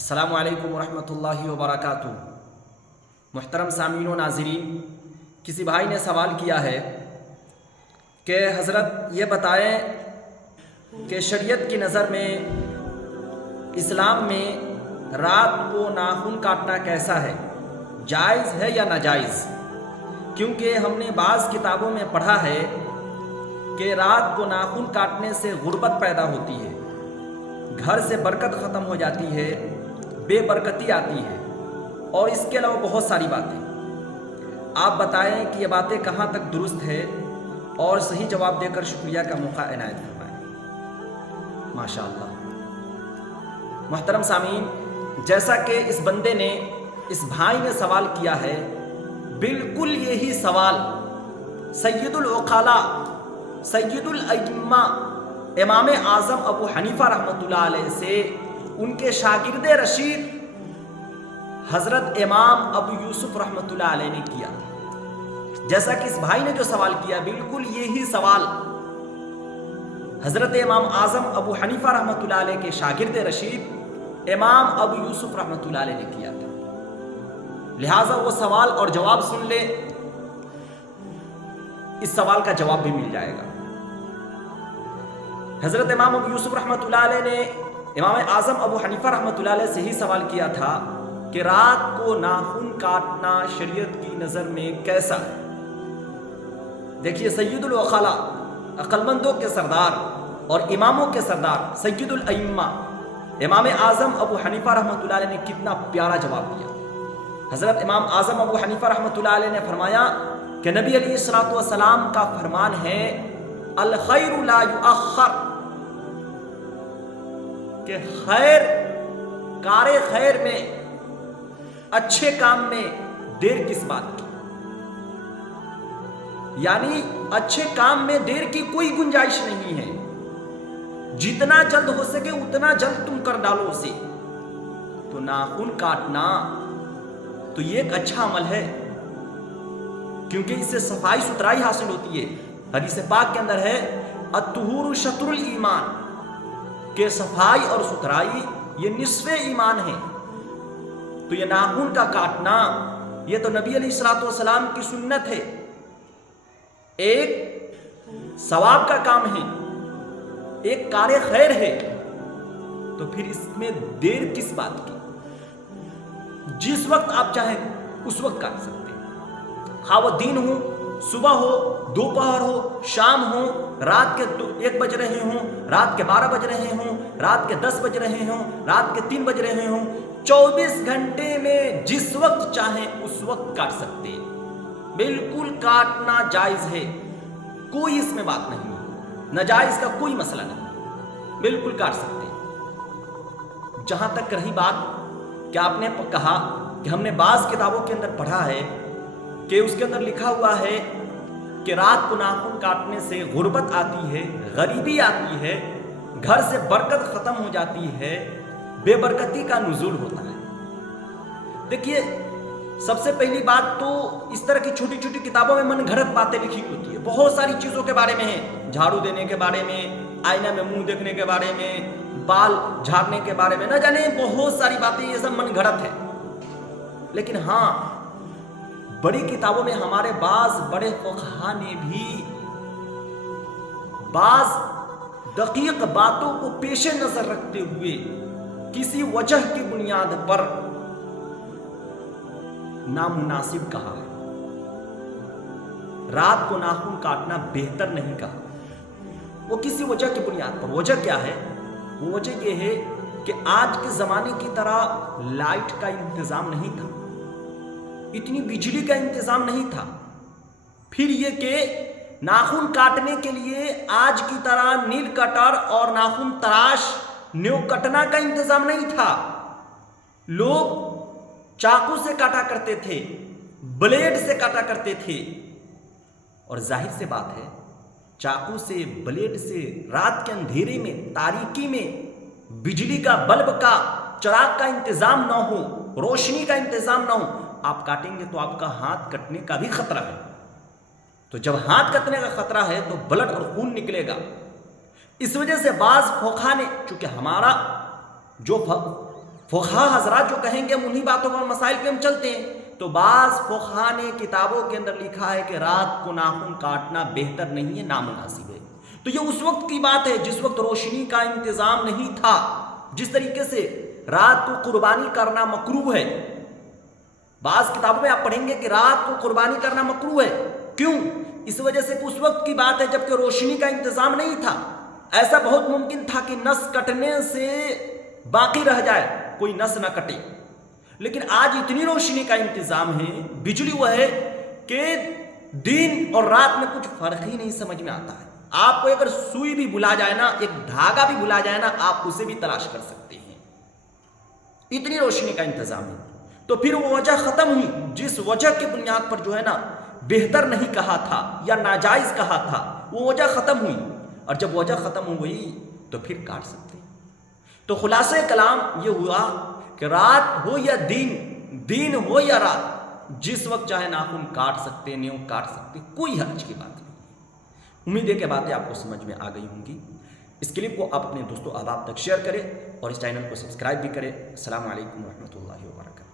السلام علیکم ورحمۃ اللہ وبرکاتہ۔ محترم سامعین و ناظرین، کسی بھائی نے سوال کیا ہے کہ حضرت یہ بتائیں کہ شریعت کی نظر میں اسلام میں رات کو ناخن کاٹنا کیسا ہے، جائز ہے یا ناجائز؟ کیونکہ ہم نے بعض کتابوں میں پڑھا ہے کہ رات کو ناخن کاٹنے سے غربت پیدا ہوتی ہے، گھر سے برکت ختم ہو جاتی ہے، بے برکتی آتی ہے، اور اس کے علاوہ بہت ساری باتیں۔ آپ بتائیں کہ یہ باتیں کہاں تک درست ہے، اور صحیح جواب دے کر شکریہ کا موقع عنایت فرمائیں۔ ماشاء اللہ۔ محترم سامعین، جیسا کہ اس بندے نے، اس بھائی نے سوال کیا ہے، بالکل یہی سوال سید العقلاء، سید الائمہ، امام اعظم ابو حنیفہ رحمۃ اللہ علیہ سے ان کے شاگرد رشید حضرت امام ابو یوسف رحمۃ اللہ علیہ نے کیا۔ جیسا کہ اس بھائی نے جو سوال کیا، بالکل یہی سوال حضرت امام اعظم ابو حنیفہ رحمۃ اللہ علیہ کے شاگرد رشید امام ابو یوسف رحمۃ اللہ علیہ نے کیا تھا۔ لہٰذا وہ سوال اور جواب سن لے، اس سوال کا جواب بھی مل جائے گا۔ حضرت امام ابو یوسف رحمۃ اللہ علیہ نے امام اعظم ابو حنیفہ رحمۃ اللہ علیہ سے ہی سوال کیا تھا کہ رات کو ناخن کاٹنا شریعت کی نظر میں کیسا ہے؟ دیکھیے، سید العقلاء، عقل مندوں کے سردار اور اماموں کے سردار سید الائمہ امام اعظم ابو حنیفہ رحمۃ اللہ علیہ نے کتنا پیارا جواب دیا۔ حضرت امام اعظم ابو حنیفہ رحمۃ اللہ علیہ نے فرمایا کہ نبی علیہ الصلوۃ والسلام کا فرمان ہے، الخیر لا یؤخر، کہ خیر، کار خیر میں، اچھے کام میں دیر کس بات کی؟ یعنی اچھے کام میں دیر کی کوئی گنجائش نہیں ہے، جتنا جلد ہو سکے اتنا جلد تم کر ڈالو اسے۔ تو ناخن کاٹنا تو یہ ایک اچھا عمل ہے، کیونکہ اس سے صفائی ستھرائی حاصل ہوتی ہے۔ حدیث پاک کے اندر ہے، الطہور شطر الایمان، کہ صفائی اور ستھرائی یہ نصف ایمان ہے۔ تو یہ ناخن کا کاٹنا، یہ تو نبی علیہ الصلوۃ والسلام کی سنت ہے، ایک ثواب کا کام ہے، ایک کار خیر ہے، تو پھر اس میں دیر کس بات کی؟ جس وقت آپ چاہیں اس وقت کاٹ سکتے ہیں، خواہ وہ دن ہو، صبح ہو، دوپہر ہو، شام ہو، رات کے 1 بج رہے ہوں، رات کے 12 بج رہے ہوں، رات کے 10 بج رہے ہوں، رات کے 3 بج رہے ہوں، 24 گھنٹے میں جس وقت چاہیں اس وقت کاٹ سکتے ہیں۔ بالکل کاٹنا جائز ہے، کوئی اس میں بات نہیں ہے، ناجائز کا کوئی مسئلہ نہیں، بالکل کاٹ سکتے ہیں۔ جہاں تک رہی بات کہ آپ نے کہا کہ ہم نے بعض کتابوں کے اندر پڑھا ہے کہ اس کے اندر لکھا ہوا ہے کہ رات کو ناخن کاٹنے سے غربت آتی ہے، غریبی آتی ہے، گھر سے برکت ختم ہو جاتی ہے، بے برکتی کا نزول ہوتا ہے۔ دیکھیے، سب سے پہلی بات تو اس طرح کی چھوٹی چھوٹی کتابوں میں من گھڑت باتیں لکھی ہوتی ہے، بہت ساری چیزوں کے بارے میں ہیں، جھاڑو دینے کے بارے میں، آئینہ میں منہ دیکھنے کے بارے میں، بال جھاڑنے کے بارے میں، نہ جانے بہت ساری باتیں، یہ سب من گھڑت ہے۔ لیکن ہاں، بڑی کتابوں میں ہمارے بعض بڑے فقہا نے بھی بعض دقیق باتوں کو پیش نظر رکھتے ہوئے کسی وجہ کی بنیاد پر نامناسب کہا ہے، رات کو ناخن کاٹنا بہتر نہیں کہا۔ وہ کسی وجہ کی بنیاد پر، وجہ کیا ہے؟ وہ وجہ یہ ہے کہ آج کے زمانے کی طرح لائٹ کا انتظام نہیں تھا، اتنی بجلی کا انتظام نہیں تھا، پھر یہ کہ ناخن کاٹنے کے لیے آج کی طرح نیل کٹر اور ناخن تراش، نیو کٹنا کا انتظام نہیں تھا۔ لوگ چاقو سے کاٹا کرتے تھے، بلیڈ سے کاٹا کرتے تھے، اور ظاہر سے بات ہے، چاقو سے، بلیڈ سے، رات کے اندھیرے میں، تاریکی میں، بجلی کا بلب کا، چراغ کا انتظام نہ ہو، روشنی کا انتظام نہ ہو، آپ کاٹیں گے تو آپ کا ہاتھ کٹنے کا بھی خطرہ ہے۔ تو جب ہاتھ کٹنے کا خطرہ ہے تو بلڈ اور خون نکلے گا۔ اس وجہ سے بعض فقہا نے، چونکہ ہمارا جو فقہا حضرات جو کہیں گے انہی باتوں پر مسائل پہ ہم چلتے ہیں، تو بعض فقہا نے کتابوں کے اندر لکھا ہے کہ رات کو ناخن کاٹنا بہتر نہیں ہے، نامناسب ہے۔ تو یہ اس وقت کی بات ہے جس وقت روشنی کا انتظام نہیں تھا۔ جس طریقے سے رات کو قربانی کرنا مکروہ ہے، بعض کتابوں میں آپ پڑھیں گے کہ رات کو قربانی کرنا مکروہ ہے، کیوں؟ اس وجہ سے اس وقت کی بات ہے جبکہ روشنی کا انتظام نہیں تھا۔ ایسا بہت ممکن تھا کہ نس کٹنے سے باقی رہ جائے، کوئی نس نہ کٹے، لیکن آج اتنی روشنی کا انتظام ہے، بجلی وہ ہے کہ دن اور رات میں کچھ فرق ہی نہیں سمجھ میں آتا ہے۔ آپ کو اگر سوئی بھی بھلا جائے نا، ایک دھاگا بھی بھلا جائے نا، آپ اسے بھی تلاش کر سکتے ہیں، اتنی روشنی کا انتظام ہے۔ تو پھر وہ وجہ ختم ہوئی جس وجہ کی بنیاد پر جو ہے نا بہتر نہیں کہا تھا یا ناجائز کہا تھا، وہ وجہ ختم ہوئی، اور جب وجہ ختم ہو گئی تو پھر کاٹ سکتے ہیں۔ تو خلاصہ کلام یہ ہوا کہ رات ہو یا دن ہو یا رات، جس وقت چاہے ناخن کاٹ سکتے، نیو کاٹ سکتے، کوئی حرج کی بات نہیں۔ امید ہے کہ باتیں آپ کو سمجھ میں آ گئی ہوں گی۔ اس کلپ کو آپ اپنے دوستوں احباب تک شیئر کریں اور اس چینل کو سبسکرائب بھی کریں۔ السلام علیکم ورحمۃ اللہ وبرکاتہ۔